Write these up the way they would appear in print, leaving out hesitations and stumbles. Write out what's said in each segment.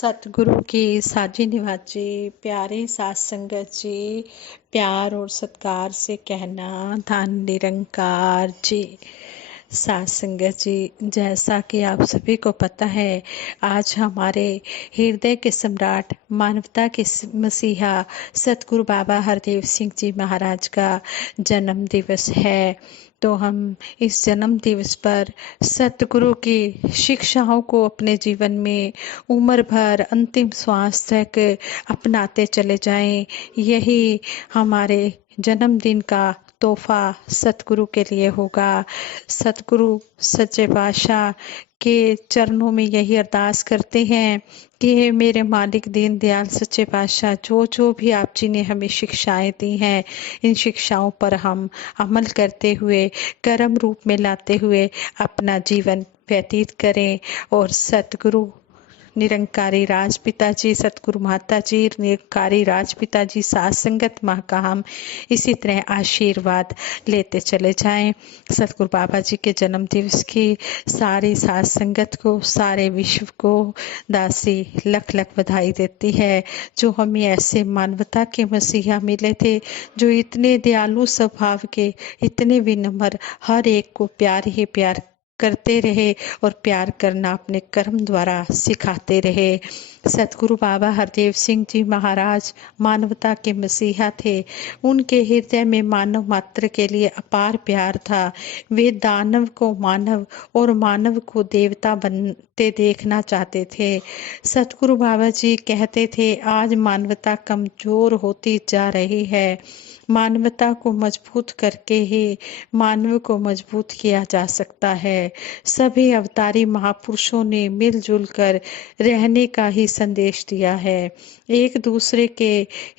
सतगुरु की साजी निवाजी प्यारे सात संगत जी, प्यार और सत्कार से कहना धन निरंकार जी। सात संगत जी, जैसा कि आप सभी को पता है, आज हमारे हृदय के सम्राट मानवता के मसीहा सतगुरु बाबा हरदेव सिंह जी महाराज का जन्म दिवस है। तो हम इस जन्म दिवस पर सतगुरु की शिक्षाओं को अपने जीवन में उम्र भर अंतिम श्वास तक अपनाते चले जाएं। यही हमारे जन्मदिन का तोहफा सतगुरु के लिए होगा। सतगुरु सच्चे पातशाह के चरणों में यही अरदास करते हैं कि हे मेरे मालिक दीन दयाल सच्चे पातशाह, जो जो भी आप जी ने हमें शिक्षाएं दी हैं, इन शिक्षाओं पर हम अमल करते हुए कर्म रूप में लाते हुए अपना जीवन व्यतीत करें। और सतगुरु निरंकारी राजपिता जी, सतगुरु माता जी, निरंकारी राजपिता जी, सात संगत माँ का हम इसी तरह आशीर्वाद लेते चले जाएं। सतगुरु बाबा जी के जन्म दिवस की सारी सात संगत को, सारे विश्व को दासी लख लख बधाई देती है, जो हमें ऐसे मानवता के मसीहा मिले थे, जो इतने दयालु स्वभाव के, इतने विनम्र, हर एक को प्यार ही प्यार करते रहे और प्यार करना अपने कर्म द्वारा सिखाते रहे। सतगुरु बाबा हरदेव सिंह जी महाराज मानवता के मसीहा थे। उनके हृदय में मानव मात्र के लिए अपार प्यार था। वे दानव को मानव और मानव को देवता बनते देखना चाहते थे। सतगुरु बाबा जी कहते थे, आज मानवता कमजोर होती जा रही है, मानवता को मजबूत करके ही मानव को मजबूत किया जा सकता है। सभी अवतारी महापुरुषों ने मिलजुल कर रहने का ही संदेश दिया है। एक दूसरे के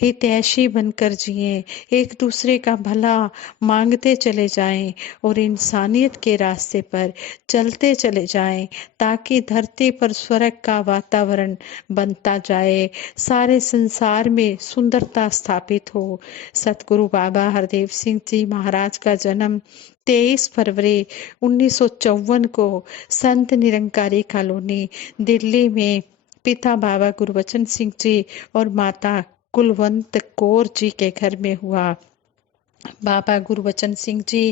हितैषी बनकर जिएं, एक दूसरे का भला मांगते चले जाएं और इंसानियत के रास्ते पर चलते चले जाएं, ताकि धरती पर स्वर्ग का वातावरण बनता जाए, सारे संसार में सुंदरता स्थापित हो। सतगुरु बाबा हरदेव सिंह जी महाराज का जन्म 23 फरवरी 1954 को संत निरंकारी कॉलोनी दिल्ली में पिता बाबा गुरबचन सिंह जी और माता कुलवंत कौर जी के घर में हुआ। बाबा गुरबचन सिंह जी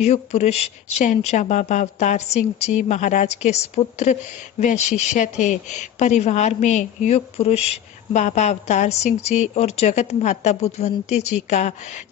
युग पुरुष शहनशाह बाबा अवतार सिंह जी महाराज के सुपुत्र व शिष्य थे। परिवार में युग पुरुष बाबा अवतार सिंह जी और जगत माता बुधवंती जी का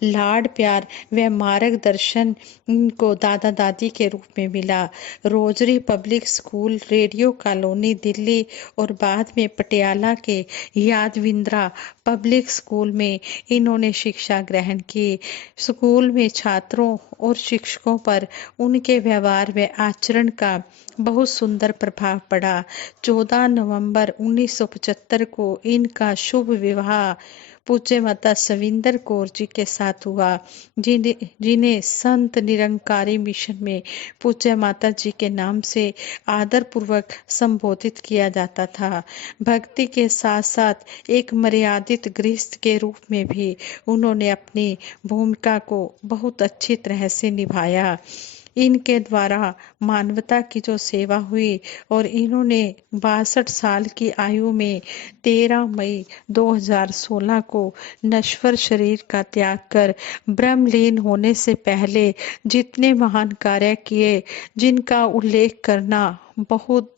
लाड प्यार व मार्गदर्शन इनको दादा दादी के रूप में मिला। Rosary public school, radio colony Delhi और बाद में पटियाला के यादविंद्रा पब्लिक स्कूल में इन्होंने शिक्षा ग्रहण की। स्कूल में छात्रों और शिक्षकों पर उनके व्यवहार व आचरण का बहुत सुंदर प्रभाव पड़ा। 14 नवंबर 1975 को इनका शुभ विवाह पूज्य माता सविंदर कौर जी के साथ हुआ, जिन्हें संत निरंकारी मिशन में पूज्य माता जी के नाम से आदर पूर्वक संबोधित किया जाता था। भक्ति के साथ साथ एक मर्यादित गृहस्थ के रूप में भी उन्होंने अपनी भूमिका को बहुत अच्छी तरह से निभाया। इनके द्वारा मानवता की जो सेवा हुई और इन्होंने 62 साल की आयु में 13 मई 2016 को नश्वर शरीर का त्याग कर ब्रह्मलीन होने से पहले जितने महान कार्य किए, जिनका उल्लेख करना बहुत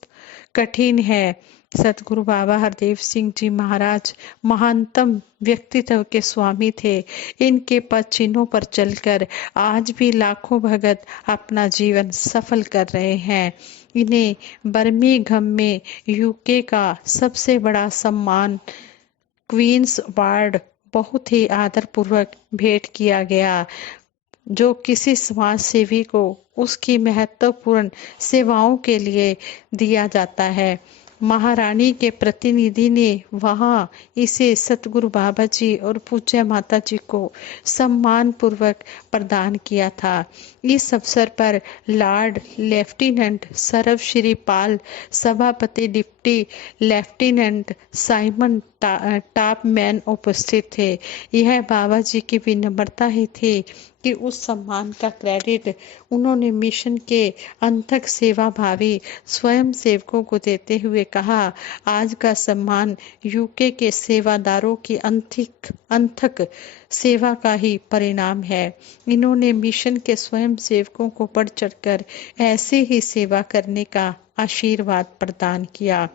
कठिन है। सतगुरु बाबा हरदेव सिंह जी महाराज महानतम व्यक्तित्व के स्वामी थे। इनके पद चिन्हों पर चलकर आज भी लाखों भगत अपना जीवन सफल कर रहे हैं। इन्हें बर्मिंघम में यूके का सबसे बड़ा सम्मान क्वींस अवार्ड बहुत ही आदर पूर्वक भेंट किया गया, जो किसी समाज सेवी को उसकी महत्वपूर्ण सेवाओं के लिए दिया जाता है। महारानी के प्रतिनिधि ने वहां इसे सतगुरु बाबा जी और पूज्य माता जी को सम्मान पूर्वक प्रदान किया था। इस अवसर पर लॉर्ड लेफ्टिनेंट सर्वश्री पाल, सभापति deputy lieutenant Simon top man उपस्थित थे। यह बाबा जी की विनम्रता ही थी कि उस सम्मान का क्रेडिट उन्होंने मिशन के अनथक सेवा भावी स्वयं सेवकों को देते हुए कहा, आज का सम्मान यूके के सेवादारों की अनथक सेवा का ही परिणाम है। इन्होंने मिशन के स्वयं सेवकों को बढ़ चढ़कर ऐसे ही सेवा करने का आशीर्वाद प्रदान किया।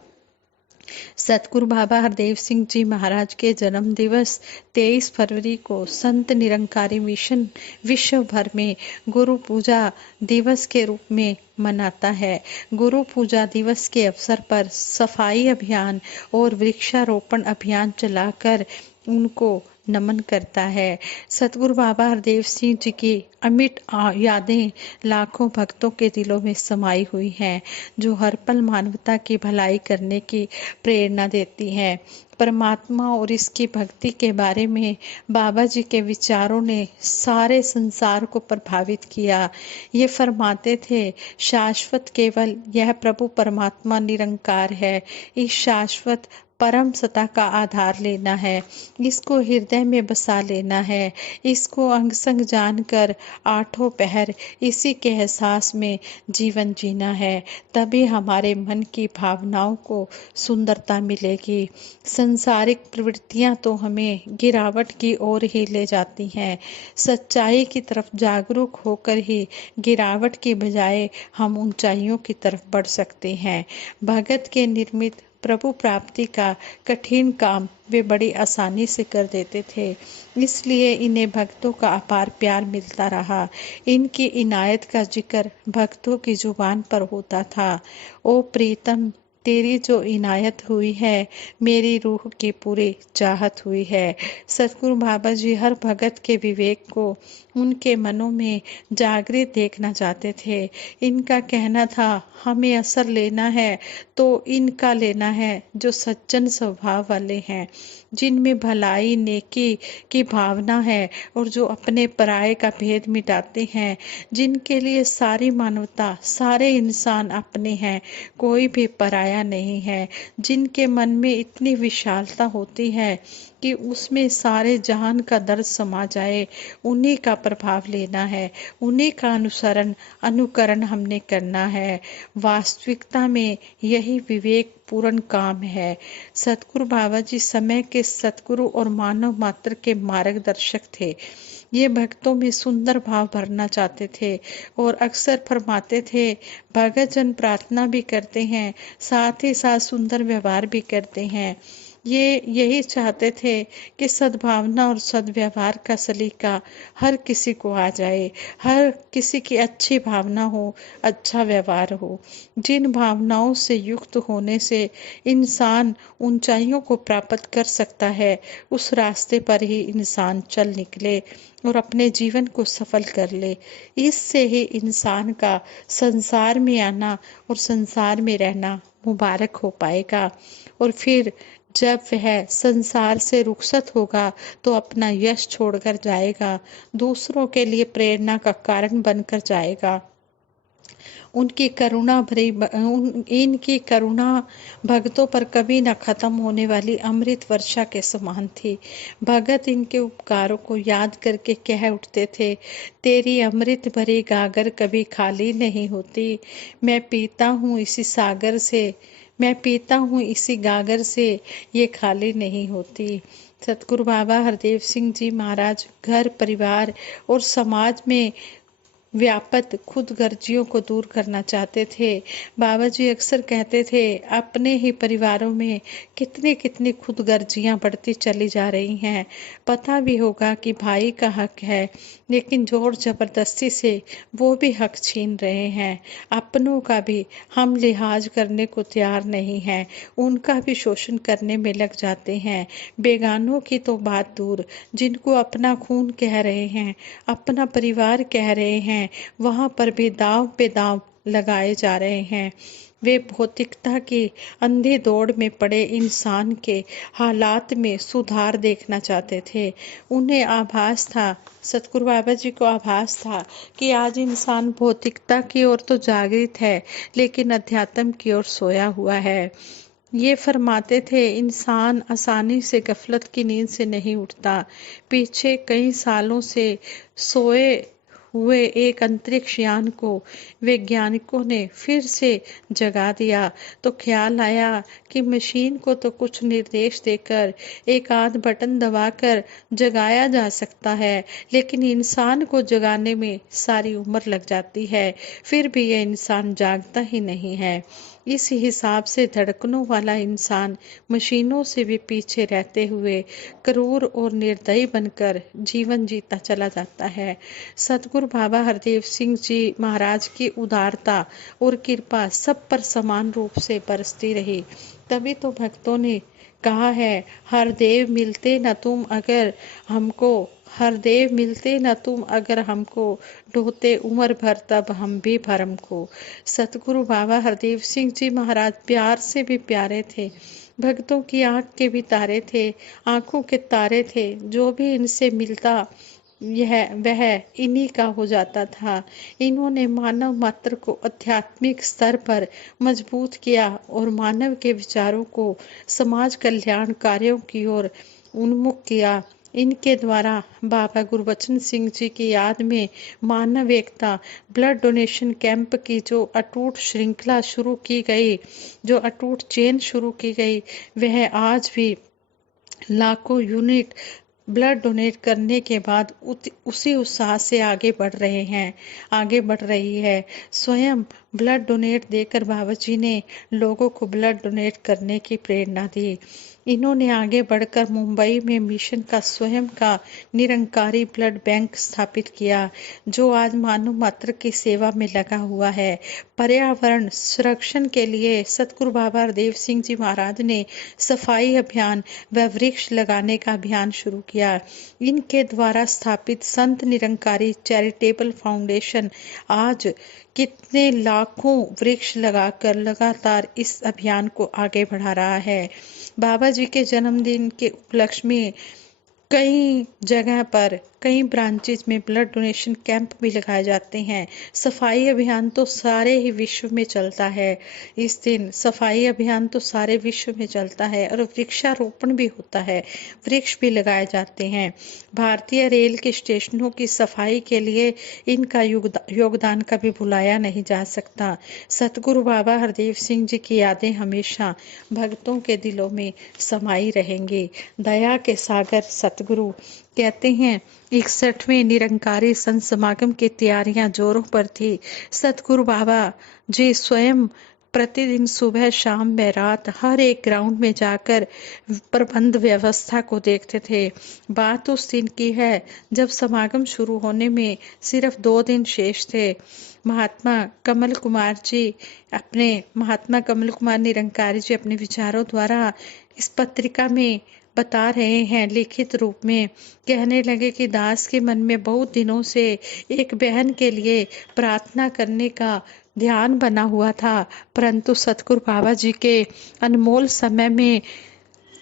सतगुरु बाबा हरदेव सिंह जी महाराज के जन्म दिवस 23 फरवरी को संत निरंकारी मिशन विश्व भर में गुरु पूजा दिवस के रूप में मनाता है। गुरु पूजा दिवस के अवसर पर सफाई अभियान और वृक्षारोपण अभियान चलाकर उनको नमन करता है। सतगुरु बाबा हरदेव सिंह जी की अमिट यादें लाखों भक्तों के दिलों में समाई हुई हैं, जो हर पल मानवता की भलाई करने की प्रेरणा देती हैं। परमात्मा और इसकी भक्ति के बारे में बाबा जी के विचारों ने सारे संसार को प्रभावित किया। ये फरमाते थे, शाश्वत केवल यह प्रभु परमात्मा निरंकार है। इस शाश्वत परम सत्ता का आधार लेना है, इसको हृदय में बसा लेना है, इसको अंग संग जानकर आठों पहर इसी के एहसास में जीवन जीना है। तभी हमारे मन की भावनाओं को सुंदरता मिलेगी। संसारिक प्रवृत्तियां तो हमें गिरावट की ओर ही ले जाती हैं। सच्चाई की तरफ जागरूक होकर ही गिरावट की बजाय हम ऊंचाइयों की तरफ बढ़ सकते हैं। भगत के निर्मित प्रभु प्राप्ति का कठिन काम वे बड़ी आसानी से कर देते थे, इसलिए इन्हें भक्तों का अपार प्यार मिलता रहा। इनकी इनायत का जिक्र भक्तों की जुबान पर होता था। ओ प्रीतम, तेरी जो इनायत हुई है, मेरी रूह की पूरी चाहत हुई है। सतगुरु बाबा जी हर भगत के विवेक को उनके मनों में जागृत देखना चाहते थे। इनका कहना था, हमें असर लेना है तो इनका लेना है जो सज्जन स्वभाव वाले हैं, जिनमें भलाई नेकी की भावना है और जो अपने पराये का भेद मिटाते हैं, जिनके लिए सारी मानवता सारे इंसान अपने हैं, कोई भी पराया नहीं है, जिनके मन में इतनी विशालता होती है कि उसमें सारे जहान का दर्द समा जाए, उन्हीं का प्रभाव लेना है, उन्हीं का अनुकरण हमने करना है। वास्तविकता में यही विवेक पूर्ण काम है। सतगुरु बाबा जी समय के सतगुरु और मानव मात्र के मार्गदर्शक थे। ये भक्तों में सुंदर भाव भरना चाहते थे और अक्सर फरमाते थे, भगत जन प्रार्थना भी करते हैं, साथ ही साथ सुंदर व्यवहार भी करते हैं। ये यही चाहते थे कि सद्भावना और सद्व्यवहार का सलीका हर किसी को आ जाए, हर किसी की अच्छी भावना हो, अच्छा व्यवहार हो। जिन भावनाओं से युक्त होने से इंसान ऊंचाइयों को प्राप्त कर सकता है, उस रास्ते पर ही इंसान चल निकले और अपने जीवन को सफल कर ले। इससे ही इंसान का संसार में आना और संसार में रहना मुबारक हो पाएगा। और फिर जब वह संसार से रुखसत होगा तो अपना यश छोड़कर जाएगा, दूसरों के लिए प्रेरणा का कारण बनकर जाएगा। इनकी करुणा भक्तों पर कभी न खत्म होने वाली अमृत वर्षा के समान थी। भगत इनके उपकारों को याद करके कह उठते थे, तेरी अमृत भरी गागर कभी खाली नहीं होती। मैं पीता हूँ इसी गागर से, ये खाली नहीं होती। सतगुरु बाबा हरदेव सिंह जी महाराज घर, परिवार और समाज में व्यापत खुदगर्जियों को दूर करना चाहते थे। बाबा जी अक्सर कहते थे, अपने ही परिवारों में कितनी कितनी खुदगर्जियां बढ़ती चली जा रही हैं। पता भी होगा कि भाई का हक है, लेकिन जोर जबरदस्ती से वो भी हक छीन रहे हैं। अपनों का भी हम लिहाज करने को तैयार नहीं हैं, उनका भी शोषण करने में लग जाते हैं। बेगानों की तो बात दूर, जिनको अपना खून कह रहे हैं, अपना परिवार कह रहे हैं, वहां पर भी दांव पे दांव लगाए जा रहे हैं। वे भौतिकता की अंधी दौड़ में पड़े इंसान के हालात में सुधार देखना चाहते थे। उन्हें आभास था, सतगुरु बाबा जी को आभास था कि आज इंसान भौतिकता की ओर तो जागृत है, लेकिन अध्यात्म की ओर सोया हुआ है। ये फरमाते थे, इंसान आसानी से गफलत की नींद से नहीं उठता। पीछे कई सालों से सोए हुए एक अंतरिक्ष यान को वैज्ञानिकों ने फिर से जगा दिया, तो ख्याल आया कि मशीन को तो कुछ निर्देश देकर एक आध बटन दबाकर जगाया जा सकता है, लेकिन इंसान को जगाने में सारी उम्र लग जाती है, फिर भी यह इंसान जागता ही नहीं है। इस हिसाब से धड़कनों वाला इंसान मशीनों से भी पीछे रहते हुए क्रूर और निर्दयी बनकर जीवन जीता चला जाता है। सतगुरु बाबा हरदेव सिंह जी महाराज की उदारता और कृपा सब पर समान रूप से बरसती रही। तभी तो भक्तों ने कहा है, हर देव मिलते न तुम अगर हमको, हर देव मिलते न तुम अगर हमको, ढोते उम्र भर तब हम भी भरम को। सतगुरु बाबा हरदेव सिंह जी महाराज प्यार से भी प्यारे थे, भक्तों की आंख के भी तारे थे, आंखों के तारे थे। जो भी इनसे मिलता वह इन्हीं का हो जाता था। इन्होंने मानव मात्र को आध्यात्मिक स्तर पर मजबूत किया और मानव के विचारों को समाज कल्याण कार्यों की ओर उन्मुख किया। इनके द्वारा बाबा गुरबचन सिंह जी की याद में मानव एकता ब्लड डोनेशन कैंप की जो अटूट श्रृंखला शुरू की गई, जो अटूट चेन शुरू की गई, वह आज भी लाखों यूनिट ब्लड डोनेट करने के बाद उसी उत्साह से आगे बढ़ रहे हैं, आगे बढ़ रही है। स्वयं ब्लड डोनेट देकर बाबा जी ने लोगों को ब्लड डोनेट करने की प्रेरणा दी। इन्होंने आगे बढ़कर मुंबई में मिशन का स्वयं का निरंकारी ब्लड बैंक स्थापित किया, जो आज मानव मात्र की सेवा में लगा हुआ है। पर्यावरण संरक्षण के लिए सतगुरु बाबा हरदेव सिंह जी महाराज ने सफाई अभियान व वृक्ष लगाने का अभियान शुरू किया। इनके द्वारा स्थापित संत निरंकारी चैरिटेबल फाउंडेशन आज कितने लाखों वृक्ष लगाकर लगातार इस अभियान को आगे बढ़ा रहा है। बाबा जी के जन्मदिन के उपलक्ष्य में कई जगह पर कई ब्रांचेज में ब्लड डोनेशन कैंप भी लगाए जाते हैं। सफाई अभियान तो सारे ही विश्व में चलता है। इस दिन सफाई अभियान तो सारे विश्व में चलता है और वृक्षारोपण भी होता है, वृक्ष भी लगाए जाते हैं। भारतीय रेल के स्टेशनों की सफाई के लिए इनका योगदान कभी भुलाया नहीं जा सकता। सतगुरु बाबा हरदेव सिंह जी की यादें हमेशा भक्तों के दिलों में समाई रहेंगी। दया के सागर सतगुरु कहते हैं, 61वें निरंकारी संत समागम की तैयारियां जोरों पर थी। सतगुरु बाबा जी स्वयं प्रतिदिन सुबह शाम व रात हर एक ग्राउंड में जाकर प्रबंध व्यवस्था को देखते थे। बात उस दिन की है जब समागम शुरू होने में सिर्फ 2 दिन शेष थे। महात्मा कमल कुमार निरंकारी जी अपने विचारों द्वारा इस पत्रिका में बता रहे हैं, लिखित रूप में कहने लगे कि दास के मन में बहुत दिनों से एक बहन के लिए प्रार्थना करने का ध्यान बना हुआ था, परंतु सतगुरु बाबा जी के अनमोल समय में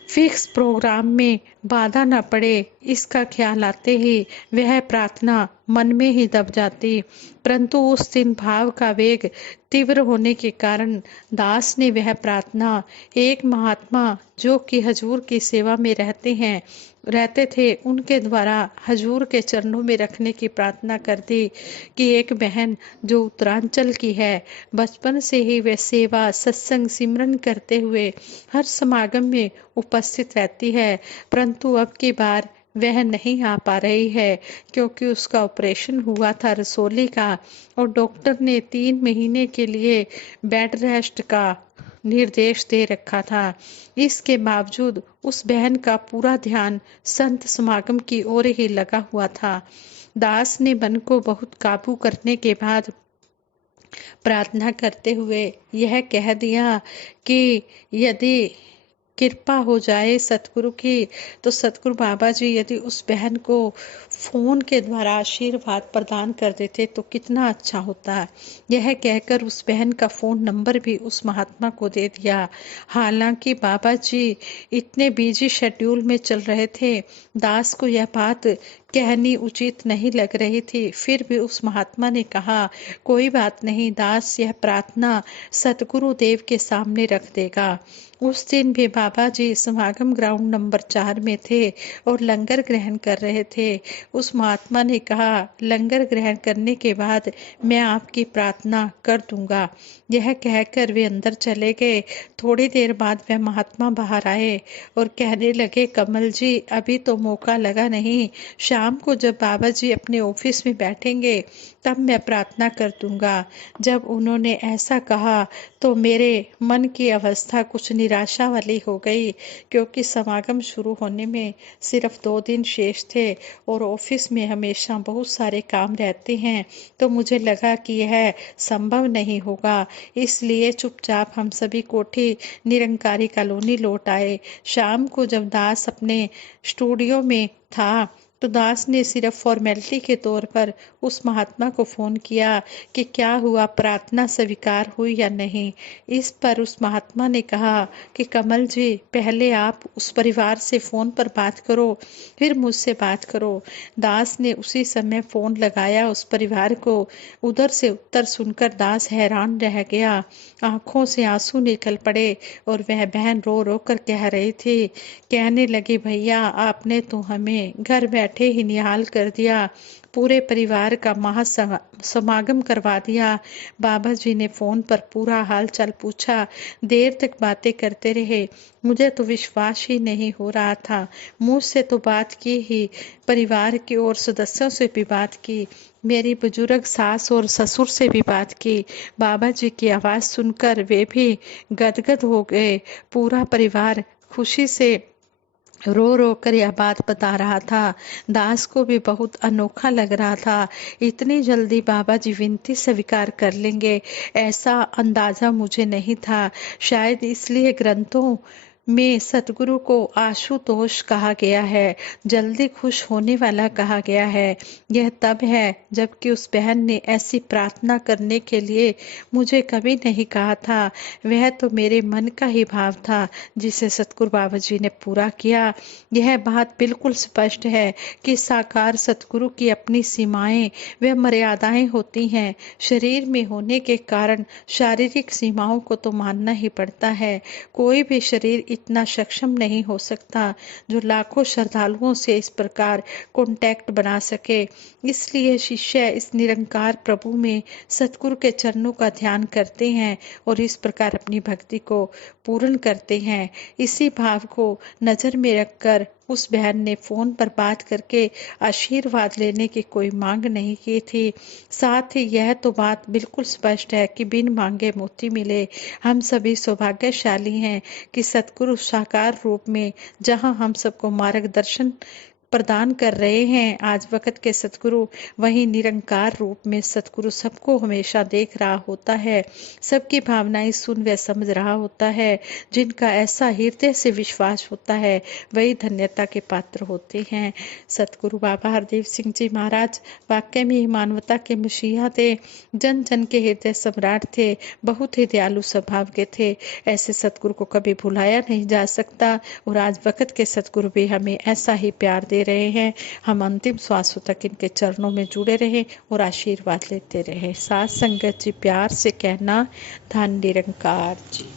फिक्स प्रोग्राम में बाधा न पड़े, इसका ख्याल आते ही वह प्रार्थना मन में ही दब जाती। परंतु उस दिन भाव का वेग तीव्र होने के कारण दास ने वह प्रार्थना एक महात्मा जो कि हजूर की सेवा में रहते थे, उनके द्वारा हजूर के चरणों में रखने की प्रार्थना कर दी कि एक बहन जो उत्तरांचल की है, बचपन से ही वह सेवा सत्संग सिमरन करते हुए हर समागम में उपस्थित रहती है, परंतु अब की बार वह नहीं आ पा रही है क्योंकि उसका ऑपरेशन हुआ था रसोली का और डॉक्टर ने 3 महीने के लिए बेड रेस्ट का निर्देश दे रखा था। इसके बावजूद उस बहन का पूरा ध्यान संत समागम की ओर ही लगा हुआ था। दास ने मन को बहुत काबू करने के बाद प्रार्थना करते हुए यह कह दिया कि यदि कृपा हो जाए सतगुरु की, तो सतगुरु बाबा जी यदि उस बहन को फोन के द्वारा आशीर्वाद प्रदान कर देते तो कितना अच्छा होता है। यह कहकर उस बहन का फोन नंबर भी उस महात्मा को दे दिया। हालांकि बाबा जी इतने बिजी शेड्यूल में चल रहे थे, दास को यह बात कहनी उचित नहीं लग रही थी। फिर भी उस महात्मा ने कहा, कोई बात नहीं दास, यह प्रार्थना सतगुरु देव के सामने रख देगा। उस दिन भी बाबा जी समागम ग्राउंड नंबर 4 में थे और लंगर ग्रहण कर रहे थे। उस महात्मा ने कहा, लंगर ग्रहण करने के बाद मैं आपकी प्रार्थना कर दूंगा। यह कहकर वे अंदर चले गए। थोड़ी देर बाद वह महात्मा बाहर आए और कहने लगे, कमल जी अभी तो मौका लगा नहीं, शाम को जब बाबा जी अपने ऑफिस में बैठेंगे तब मैं प्रार्थना कर दूंगा। जब उन्होंने ऐसा कहा तो मेरे मन की अवस्था कुछ निराशा वाली हो गई, क्योंकि समागम शुरू होने में सिर्फ 2 दिन शेष थे और ऑफिस में हमेशा बहुत सारे काम रहते हैं, तो मुझे लगा कि यह संभव नहीं होगा। इसलिए चुपचाप हम सभी कोठी निरंकारी कॉलोनी लौट आए। शाम को जब दास अपने स्टूडियो में था तो दास ने सिर्फ फॉर्मेलिटी के तौर पर उस महात्मा को फोन किया कि क्या हुआ, प्रार्थना स्वीकार हुई या नहीं। इस पर उस महात्मा ने कहा कि कमल जी पहले आप उस परिवार से फोन पर बात करो, फिर मुझसे बात करो। दास ने उसी समय फोन लगाया उस परिवार को। उधर से उत्तर सुनकर दास हैरान रह गया। आंखों से आंसू निकल पड़े और वह बहन रो रो कर कह रही थी, कहने लगी, भैया आपने तो हमें घर बैठे ही निहाल कर दिया, पूरे परिवार का समागम करवा दिया। बाबा जी ने फोन पर पूरा हाल चाल पूछा, देर तक बातें करते रहे। मुझे तो विश्वास ही नहीं हो रहा था। मुझसे तो बात की ही, परिवार की और सदस्यों से भी बात की, मेरी बुजुर्ग सास और ससुर से भी बात की। बाबा जी की आवाज़ सुनकर वे भी गदगद हो गए। पूरा परिवार खुशी से रो रो कर यह बात बता रहा था। दास को भी बहुत अनोखा लग रहा था। इतनी जल्दी बाबा जी विनती स्वीकार कर लेंगे ऐसा अंदाजा मुझे नहीं था। शायद इसलिए ग्रंथों में सतगुरु को आशुतोष कहा गया है, जल्दी खुश होने वाला कहा गया है। यह तब है जबकि उस बहन ने ऐसी प्रार्थना करने के लिए मुझे कभी नहीं कहा था। वह तो मेरे मन का ही भाव था जिसे सतगुरु बाबा जी ने पूरा किया। यह बात बिल्कुल स्पष्ट है कि साकार सतगुरु की अपनी सीमाएं व मर्यादाएं होती हैं। शरीर में होने के कारण शारीरिक सीमाओं को तो मानना ही पड़ता है। कोई भी शरीर इतना सक्षम नहीं हो सकता जो लाखों श्रद्धालुओं से इस प्रकार कांटेक्ट बना सके। इसलिए शिष्य इस निरंकार प्रभु में सतगुरु के चरणों का ध्यान करते हैं और इस प्रकार अपनी भक्ति को पूर्ण करते हैं। इसी भाव को नजर में रखकर उस बहन ने फोन पर बात करके आशीर्वाद लेने की कोई मांग नहीं की थी। साथ ही यह तो बात बिल्कुल स्पष्ट है कि बिन मांगे मोती मिले। हम सभी सौभाग्यशाली हैं कि सतगुरु साकार रूप में जहां हम सबको मार्गदर्शन प्रदान कर रहे हैं, आज वक्त के सतगुरु वही निरंकार रूप में सतगुरु सबको हमेशा देख रहा होता है, सबकी भावनाएं सुन व समझ रहा होता है। जिनका ऐसा हृदय से विश्वास होता है वही धन्यता के पात्र होते हैं। सतगुरु बाबा हरदेव सिंह जी महाराज वाकई में मानवता के मसीहा थे, जन जन के हृदय सम्राट थे, बहुत ही दयालु स्वभाव के थे। ऐसे सतगुरु को कभी भुलाया नहीं जा सकता और आज वक्त के सतगुरु भी हमें ऐसा ही प्यार दे रहे हैं। हम अंतिम श्वासों तक इनके चरणों में जुड़े रहे और आशीर्वाद लेते रहे। साथ संगत जी प्यार से कहना, धन निरंकार जी।